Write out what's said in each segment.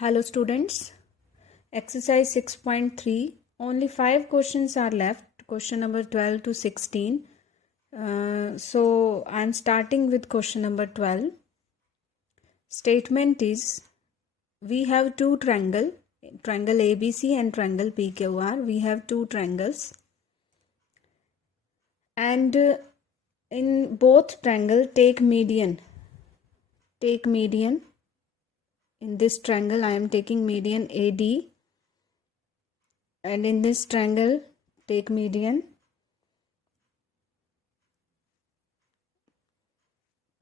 Hello students, exercise 6.3, only 5 questions are left, question number 12 to 16. So I am starting with question number 12. Statement is, we have two triangle ABC and triangle PQR. We have two triangles and in both triangle take median. In this triangle I am taking median AD, and in this triangle take median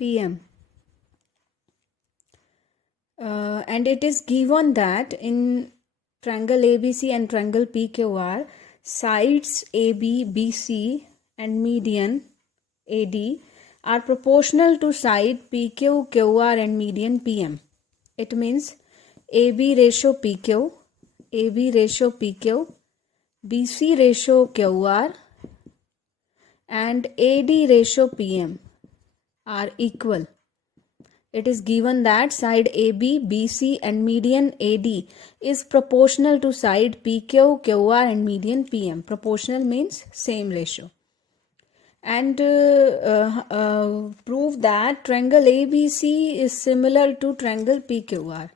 PM. And it is given that in triangle ABC and triangle PQR, sides AB, BC and median AD are proportional to side PQ, QR and median PM. It means AB ratio PQ, BC ratio QR and AD ratio PM are equal. It is given that side AB, BC and median AD is proportional to side PQ, QR and median PM. Proportional means same ratio. And prove that triangle ABC is similar to triangle PQR.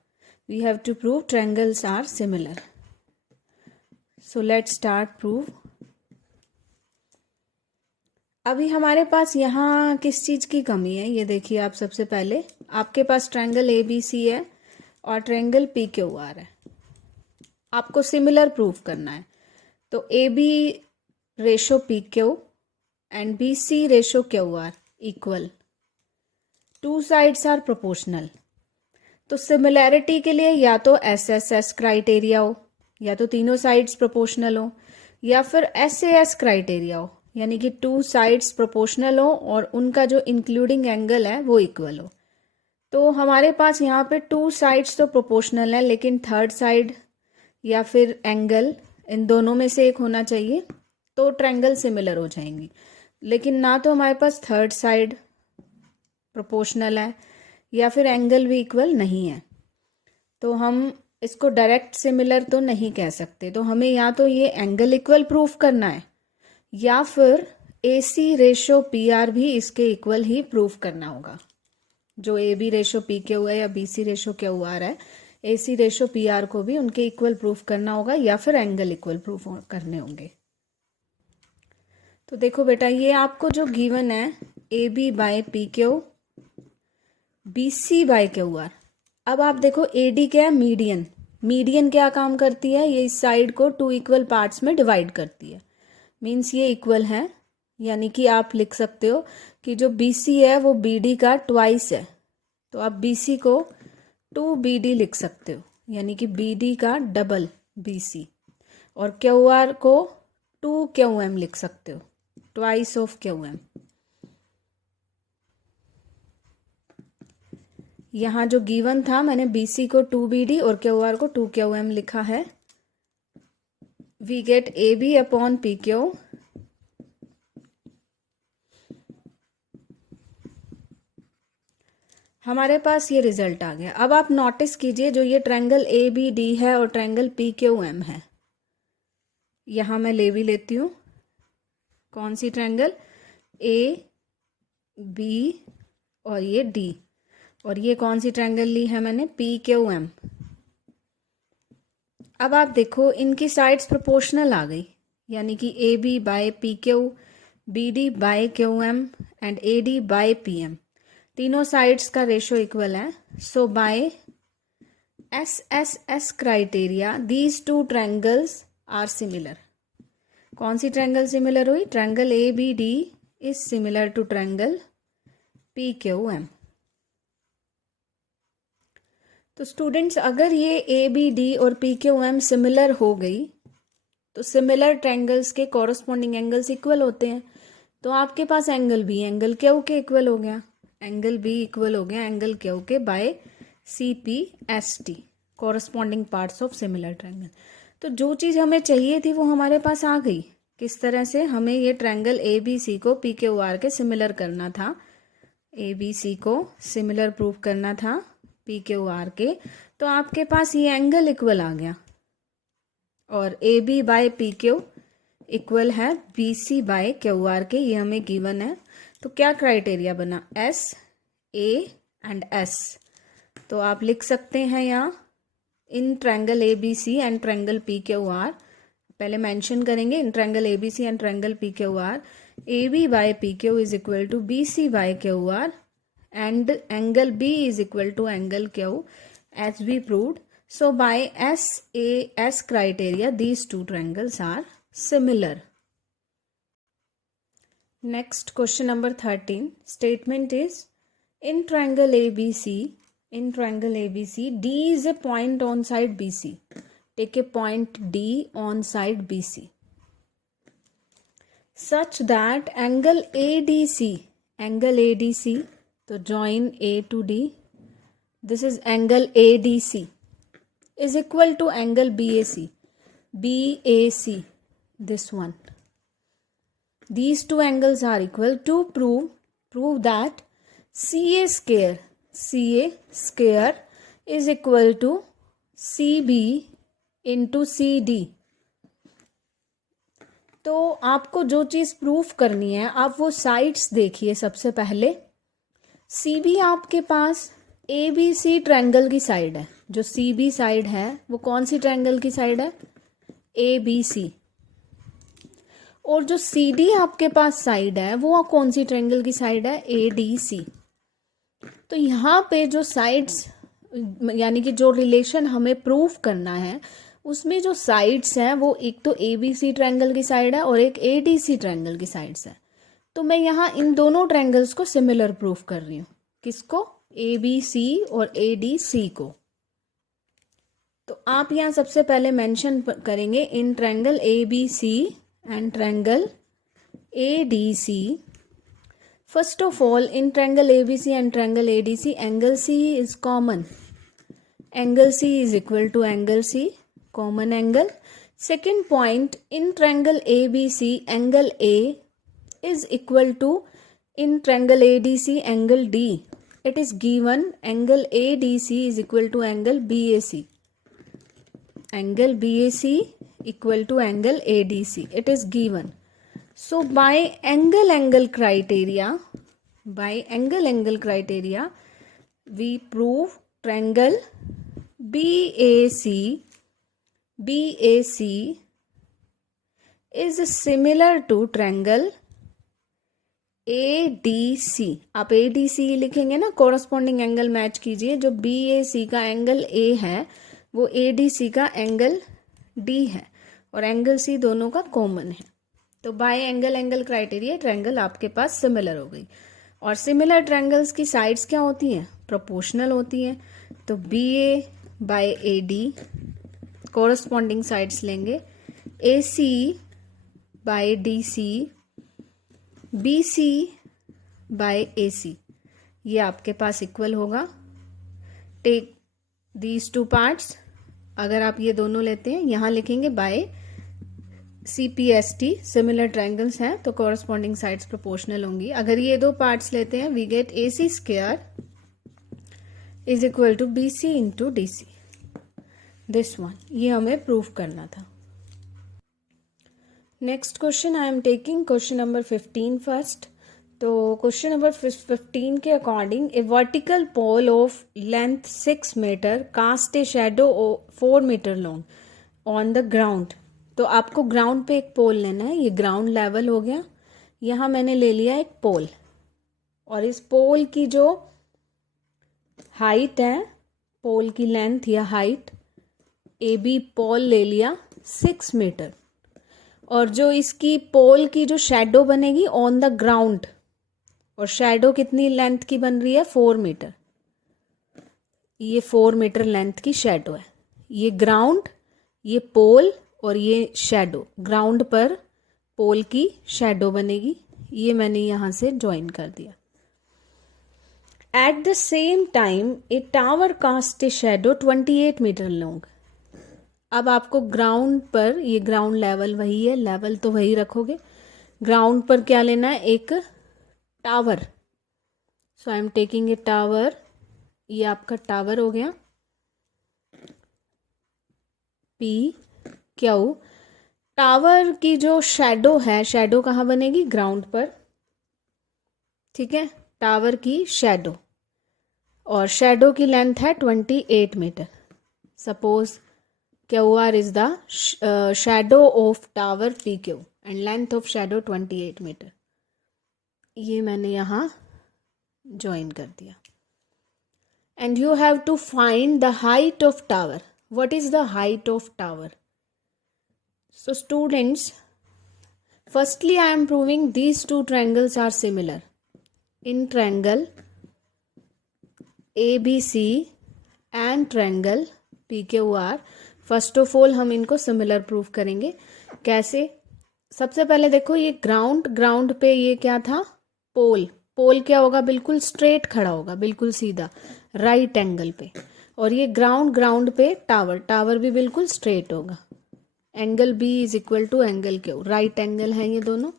We have to prove triangles are similar. So let's start proof. अभी हमारे पास यहाँ किस चीज़ की कमी है ये देखिए आप। सबसे पहले आपके पास ट्रायंगल ABC है और ट्रायंगल PQR है। आपको सिमिलर प्रूफ करना है तो AB ratio PQ and BC ratio QR equal, two sides are proportional. तो सिमिलैरिटी के लिए या तो SSS क्राइटेरिया हो, या तो तीनों साइड्स प्रोपोर्शनल हो, या फिर SAS क्राइटेरिया हो, यानी कि टू साइड्स प्रोपोर्शनल हो और उनका जो इंक्लूडिंग एंगल है वो इक्वल हो। तो हमारे पास यहाँ पे टू साइड्स तो प्रोपोर्शनल है, लेकिन थर्ड साइड या फिर एंगल इन दोनों में से एक होना चाहिए तो ट्रायंगल सिमिलर हो जाएंगी। लेकिन ना तो हमारे पास थर्ड साइड प्रोपोर्शनल है या फिर एंगल भी इक्वल नहीं है, तो हम इसको डायरेक्ट सिमिलर तो नहीं कह सकते। तो हमें या तो ये एंगल इक्वल प्रूफ करना है या फिर AC रेशो PR भी इसके इक्वल ही प्रूफ करना होगा। जो AB रेशो PQ है या BC रेशो QR है, AC रेशो PR को भी उनके इक्वल प्रूफ करना होगा या फिर एंगल इक्वल प्रूफ करने होंगे। तो देखो बेटा, ये आपको जो गिवन है AB by PQ, BC by QR। अब आप देखो AD क्या है, मीडियन। मीडियन क्या काम करती है, ये इस साइड को टू इक्वल पार्ट्स में डिवाइड करती है। मीन्स ये इक्वल है, यानी कि आप लिख सकते हो कि जो BC है वो BD का ट्वाइस है। तो आप BC को 2BD लिख सकते हो, यानी कि BD का डबल BC। और QR को 2QM लिख सकते हो, ट्वाइस ऑफ QM। यहाँ जो गिवन था मैंने BC को 2BD और QR को 2QM लिखा है। We get AB upon PQ हमारे पास ये रिजल्ट आ गया। अब आप नोटिस कीजिए, जो ये ट्रायंगल ABD है और ट्रायंगल PQM है, यहाँ मैं ले भी लेती हूँ। कौन सी ट्रायंगल, AB और ये D, और ये कौन सी ट्रायंगल ली है मैंने, PQM। अब आप देखो इनकी साइड्स प्रोपोर्शनल आ गई, यानी कि AB by PQ, BD by QM and AD by PM। तीनों साइड्स का रेशो इक्वल है। So by SSS criteria these two triangles are similar. कौन सी ट्रायंगल सिमिलर हुई, triangle ABD is similar to triangle PQM। तो students, अगर ये ABD और PQM सिमिलर हो गई तो सिमिलर ट्रायंगल्स के कॉरस्पॉन्डिंग एंगल्स इक्वल होते हैं। तो आपके पास एंगल B एंगल Q के इक्वल हो गया, एंगल B इक्वल हो गया एंगल Q के by CPST, corresponding parts of similar triangle. तो जो चीज़ हमें चाहिए थी वो हमारे पास आ गई। किस तरह से, हमें ये ट्रायंगल ABC को PQR के सिमिलर करना था, ABC को सिमिलर प्रूफ करना था पी क्यू आर के, तो आपके पास ये एंगल इक्वल आ गया और A B by P Q equal है B C by Q R के, ये हमें गिवन है। तो क्या क्राइटेरिया बना, एस ए एंड एस। तो आप लिख सकते हैं यहाँ in triangle A B C and triangle P Q R, पहले मेंशन करेंगे in triangle A B C and triangle P Q R, A B by P Q is equal to B C by Q R and angle B is equal to angle Q as we proved. So by SAS criteria these two triangles are similar. Next question number 13 statement is in triangle ABC D is a point on side BC. Take a point D on side BC such that angle ADC तो join A to D, this is angle ADC is equal to angle BAC, this one. These two angles are equal. To prove that CA square is equal to CB into CD. तो आपको जो चीज़ proof करनी है आप वो sides देखिए। सबसे पहले CB आपके पास ABC ट्रायंगल की साइड है, जो CB साइड है वो कौन सी ट्रायंगल की साइड है, ABC। और जो CD आपके पास साइड है वो कौन सी ट्रायंगल की साइड है, ADC। तो यहाँ पे जो साइड्स यानी कि जो रिलेशन हमें प्रूफ करना है उसमें जो साइड्स हैं वो एक तो ABC ट्रायंगल की साइड है और एक ADC ट्रायंगल की साइड्स है। तो मैं यहाँ इन दोनों ट्रायंगल्स को सिमिलर प्रूफ कर रही हूँ। किसको, ABC और ADC को। तो आप यहाँ सबसे पहले मेंशन करेंगे in triangle ABC and triangle ADC। First of all in triangle ABC and triangle ADC angle C is common, angle C is equal to angle C, common angle. Second point in triangle ABC angle A is equal to in triangle ADC angle D. It is given angle ADC is equal to angle BAC. Angle BAC equal to angle ADC. It is given. So by angle criteria, we prove triangle BAC is similar to triangle ADC। आप ADC लिखेंगे ना, corresponding angle match कीजिए। जो BAC का angle A है वो ADC का angle D है और एंगल C दोनों का कॉमन है। तो बाय एंगल क्राइटेरिया ट्रायंगल आपके पास सिमिलर हो गई। और सिमिलर ट्रायंगल्स की साइड्स क्या होती हैं, प्रोपोर्शनल होती हैं। तो BA by AD corresponding sides लेंगे, AC by DC, BC by AC, ये आपके पास इक्वल होगा। टेक दीज टू पार्ट्स, अगर आप ये दोनों लेते हैं यहाँ लिखेंगे बाय CPST, सिमिलर ट्रायंगल्स हैं तो कॉरस्पॉन्डिंग साइड्स प्रोपोर्शनल होंगी। अगर ये दो पार्ट्स लेते हैं we get AC square is equal to BC into DC, this one. ये हमें प्रूफ करना था। Next question I am taking question number 15 first. तो क्वेश्चन नंबर 15 के according a vertical pole of length 6 metre cast a shadow 4 metre long on the ground. तो आपको ground पे एक पोल लेना है, ये ग्राउंड लेवल हो गया। यहाँ मैंने ले लिया एक पोल और इस पोल की जो हाइट है, पोल की लेंथ या हाइट AB पोल ले लिया 6 मीटर। और जो इसकी पोल की जो शैडो बनेगी ऑन द ग्राउंड, और शैडो कितनी लेंथ की बन रही है, 4 मीटर। ये 4 मीटर लेंथ की शैडो है। ये ग्राउंड, ये पोल और ये शैडो, ग्राउंड पर पोल की शैडो बनेगी। ये मैंने यहाँ से ज्वाइन कर दिया। At the same time a tower cast a shadow 28 metre long. अब आपको ग्राउंड पर, ये ग्राउंड लेवल वही है, लेवल तो वही रखोगे। ग्राउंड पर क्या लेना है, एक tower. So I am taking a tower ये आपका टावर हो गया पी क्यू। टावर की जो शेडो है, शेडो कहाँ बनेगी? ग्राउंड पर, ठीक है, टावर की शेडो, और शेडो की लेंथ है 28 metre. Suppose Q R is the shadow of tower P Q and length of shadow 28 metre. ये मैंने यहाँ ज्वाइन कर दिया। And you have to find the height of tower. What is the height of tower? So students, firstly I am proving these two triangles are similar. In triangle ABC and triangle PQR, first of all हम इनको similar proof करेंगे। कैसे? सबसे पहले देखो, ये ground पे ये क्या था? पोल क्या होगा? बिल्कुल स्ट्रेट खड़ा होगा, बिल्कुल सीधा राइट एंगल पे। और ये ग्राउंड पे टावर भी बिल्कुल स्ट्रेट होगा। Angle B is equal to angle Q, right angle है ये दोनों।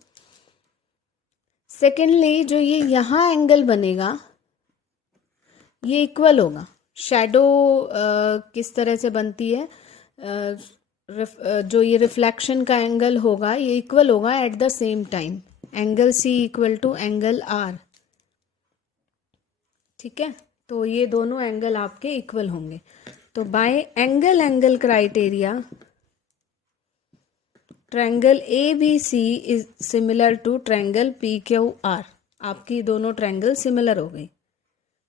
सेकेंडली जो ये यहाँ एंगल बनेगा ये इक्वल होगा। शैडो किस तरह से बनती है? जो ये रिफ्लेक्शन का एंगल होगा ये इक्वल होगा at the same time. Angle C equal to angle R, ठीक है। तो ये दोनों एंगल आपके इक्वल होंगे। तो by angle criteria triangle A B C is similar to triangle P Q R. आपकी दोनों ट्रायंगल सिमिलर हो गई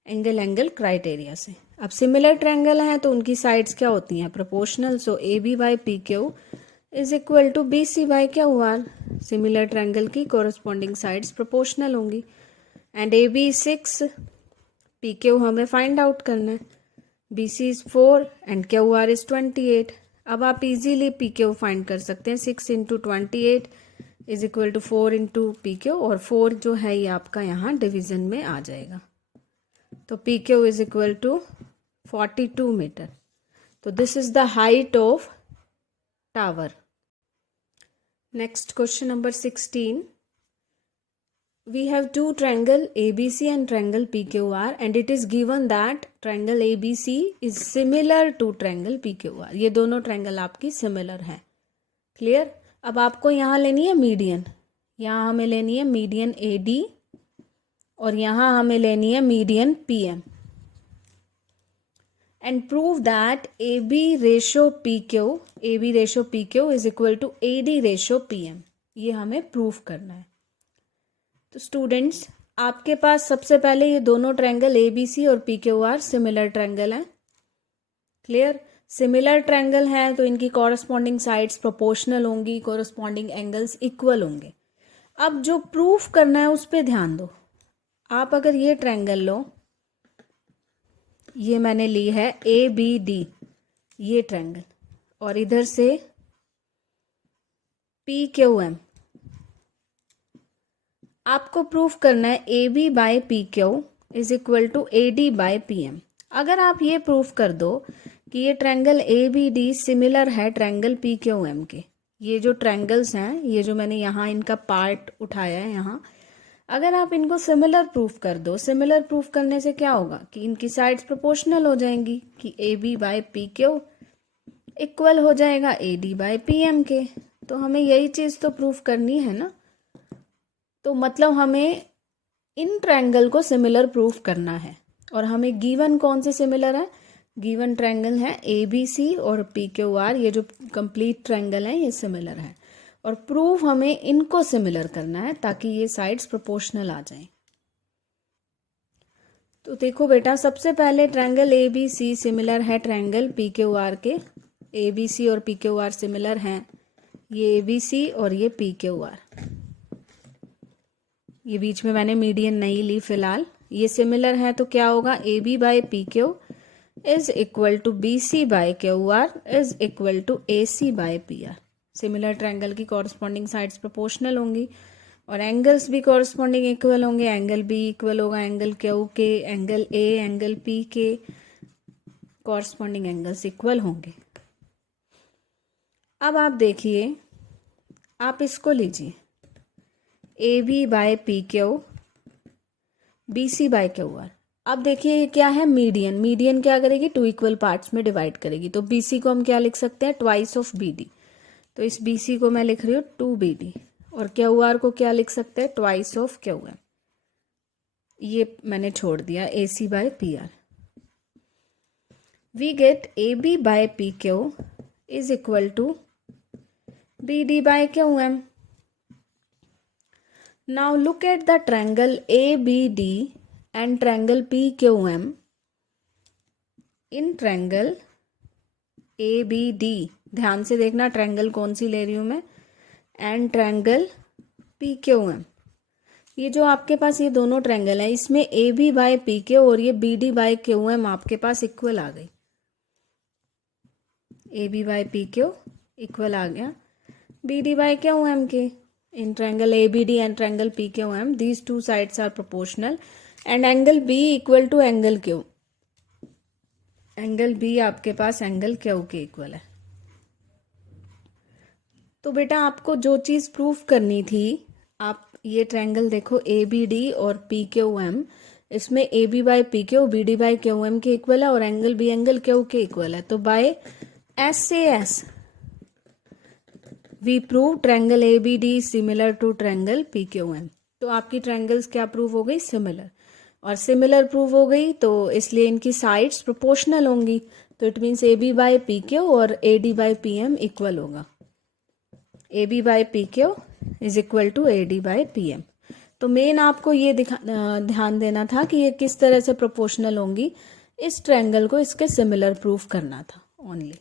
एंगल क्राइटेरिया से। अब सिमिलर ट्रायंगल हैं तो उनकी साइड्स क्या होती हैं? Proportional. So A B by P Q is equal to B C by Q R. Similar triangle की कोरस्पॉन्डिंग साइड्स प्रोपोर्शनल होंगी। And A B 6, P Q हमें फाइंड आउट करना है। B C is 4 and Q R is 28। अब आप easily P Q find कर सकते हैं। 6 into 28 is equal to 4 into P Q, और 4 जो है ये आपका यहाँ डिवीजन में आ जाएगा। तो P Q is equal to 42 metre. तो this is the height of tower. Next question number 16। We have two triangle ABC and triangle PQR and it is given that triangle ABC is similar to triangle PQR. ये दोनों triangle आपकी similar हैं। Clear? अब आपको यहाँ लेनी है median. यहाँ हमें लेनी है मीडियन AD और यहाँ हमें लेनी है median PM। And prove that AB ratio PQ is equal to AD ratio PM। ये हमें प्रूव करना है। तो स्टूडेंट्स, आपके पास सबसे पहले ये दोनों ट्रायंगल ABC और PQR सिमिलर ट्रायंगल हैं। क्लियर? सिमिलर ट्रायंगल हैं तो इनकी कॉरस्पॉन्डिंग साइड्स प्रोपोर्शनल होंगी, कॉरस्पॉन्डिंग एंगल्स इक्वल होंगे। अब जो प्रूफ करना है उस पर ध्यान दो। आप अगर ये ट्रायंगल लो, ये मैंने ली है ABD ये ट्रायंगल, और इधर से PQM, आपको प्रूफ करना है AB by PQ is equal to AD by PM। अगर आप ये प्रूफ कर दो कि ये ट्रायंगल ABD सिमिलर है ट्रायंगल PQM के, ये जो ट्रायंगल्स हैं, ये जो मैंने यहाँ इनका पार्ट उठाया है यहाँ, अगर आप इनको सिमिलर प्रूफ कर दो, सिमिलर प्रूफ करने से क्या होगा कि इनकी साइड्स प्रोपोर्शनल हो जाएंगी कि AB बाय PQ इक्वल हो जाएगा AD बाय PM के। तो हमें यही चीज़ तो प्रूफ करनी है ना। तो मतलब हमें इन ट्रायंगल को सिमिलर प्रूफ करना है। और हमें गिवन कौन से सिमिलर है? गिवन ट्रायंगल है ABC और PQR, ये जो कंप्लीट ट्रायंगल है ये सिमिलर है। और प्रूफ हमें इनको सिमिलर करना है ताकि ये साइड्स प्रोपोर्शनल आ जाएं। तो देखो बेटा, सबसे पहले ट्रायंगल ABC सिमिलर है ट्रायंगल PQR के। ABC और PQR सिमिलर हैं, ये ABC और ये PQR। ये बीच में मैंने मीडियन नहीं ली फिलहाल। ये सिमिलर है तो क्या होगा? AB by PQ is equal to BC by QR is equal to AC by PR। Similar triangle की कॉरस्पॉन्डिंग साइड्स प्रोपोर्शनल होंगी और एंगल्स भी कॉरस्पॉन्डिंग इक्वल होंगे। एंगल B इक्वल होगा एंगल Q के, एंगल A एंगल P के, corresponding angles equal होंगे। अब आप देखिए, आप इसको लीजिए AB by PQ BC by QR। अब देखिए ये क्या है, मीडियन। मीडियन क्या करेगी, 2 इक्वल पार्ट्स में डिवाइड करेगी। तो बीसी को हम क्या लिख सकते हैं, ट्वाइस ऑफ बीडी। तो इस बीसी को मैं लिख रही हूँ 2BD। और क्यूआर को क्या लिख सकते हैं, ट्वाइस ऑफ क्यूएम। ये मैंने छोड़ दिया AC by PR। We get AB by PQ is equal to BD by QM। Now look at the triangle ABD and triangle PQM. In triangle ABD, ध्यान से देखना ट्रायंगल कौन सी ले रही हूं मैं, एंड ट्रायंगल PQM। ये जो आपके पास ये दोनों ट्रायंगल है, इसमें AB बाय PQ और ये BD बाय QM आपके पास इक्वल आ गई। AB बाय PQ इक्वल आ गया BD बाय QM के। In triangle ABD and triangle PQM, these two sides are proportional and angle B equal to angle Q। Angle B आपके पास angle Q के equal है। तो बेटा आपको जो चीज़ प्रूफ करनी थी, आप ये ट्रायंगल देखो ABD और PQM, इसमें AB by PQ BD by QM के इक्वल है और एंगल B एंगल Q के इक्वल है। तो बाय S से S we prove triangle ABD similar to triangle PQM। तो आपकी ट्रायंगल्स क्या प्रूव हो गई, सिमिलर। और सिमिलर प्रूव हो गई तो इसलिए इनकी साइड्स प्रोपोर्शनल होंगी। तो it means AB by PQ और AD बाय PM इक्वल होगा। AB by PQ is equal to AD by PM। तो मेन आपको ये ध्यान देना था कि ये किस तरह से प्रोपोर्शनल होंगी। इस ट्रायंगल को इसके सिमिलर प्रूफ करना था ओनली।